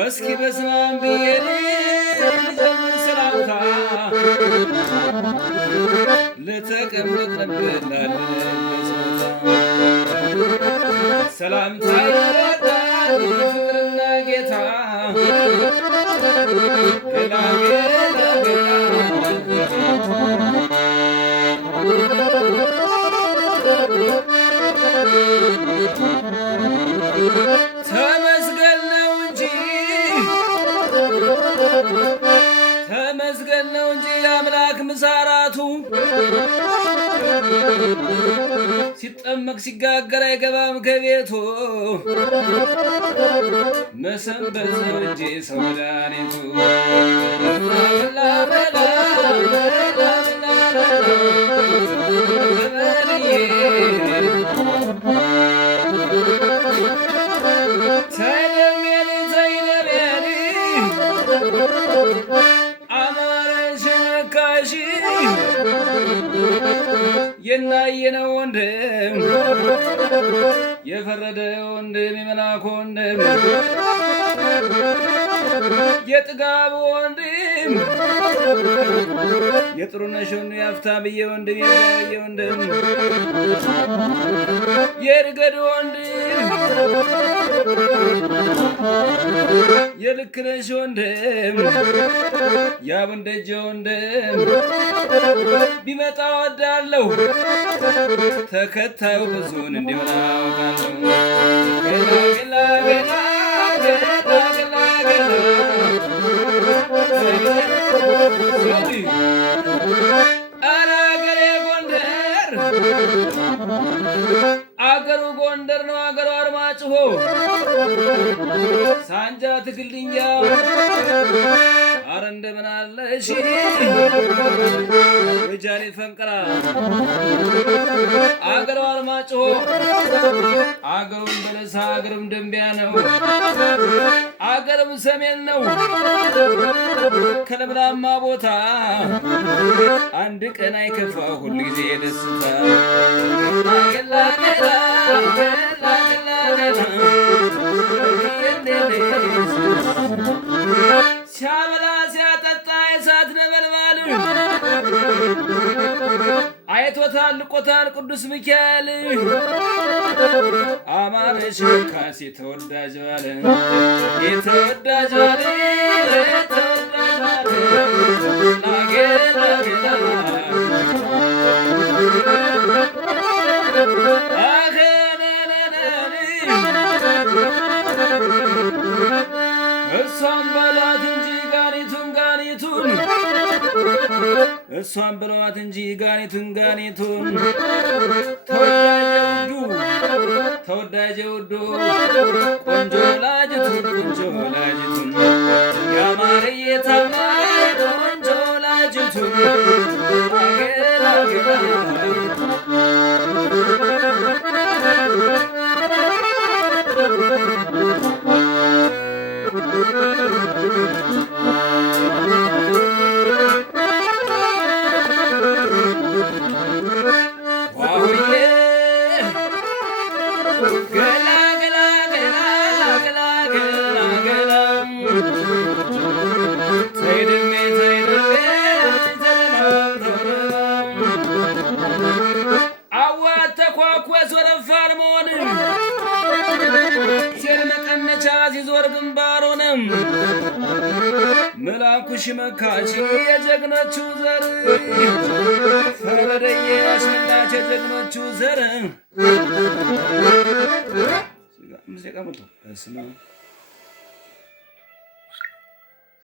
እስኪ በስመ አብ ብዬ ልጀምር ሰላምታ ልተቀመጥ ነበር ሰላምታ ይረዳል ፍቅርና ጌታ ገላ ገላ ገላ ተመስገን ነው እንጂ የአምላክ ምሳራቱ ሲጠመቅ ሲጋገር አይገባም ከቤቱ መሰንበት ነው እንጂ ሰው መድኃኒቱ የናየነው ወንድም የፈረደ ወንድም የመላኩ ወንድም የጥጋብ ወንድም የጥሩነሽ ወንድም የአፍታምዬ ወንድም የዛዬ ወንድም የእርገድ ወንድም የልክነሽ ወንድም ያብንደጀ ወንድም ቢመጣ ወዳለሁ ተከታዩ ብዙን እንዲሆን አውቃለሁ። ገላ ገላ ገላ ገላ ገላ ኧረ አገሬ ጎንደር አገሩ ጎንደር ነው አገሩ አርማጭሆ ሳንጃ ትክል ድንጋይ አረ እንደምን አለሽ ወጃኔ ፈንቅራ አገሩ አርማጭሆ አገሩም በለሳ አገሩም ደንቢያ ነው አገሩም ሰሜን ነው ከለምላማ ቦታ አንድ ቀን አይከፋ ሁሉ ጊዜ ደስታ ገላ ገላ ገላ ገላ ሲያበላ ሲያጠጣ የእሳት ነበልባል አይቶታል ልቆታል ቅዱስ ሚካኤል አማረሽ ካሴ ተወዳጅ ባለ የተወዳጅ ባለ የተወዳጅ ባለ ላገላ ገላ እሷም በሏት እንጂ ጋኔቱን እሷም በሏት እንጂ ጋኔቱን ተወዳጀ ውዱ ቆንጆ ላጅቱን ያማረዬ ታማኝ ቆንጆ ላጅቱን አገላ ገላ ሲዞር ግንባሩንም መላኩ ሽመካች የጀግኖቹ ዘር ፈረደዬ አስመላች የጀግኖቹ ዘር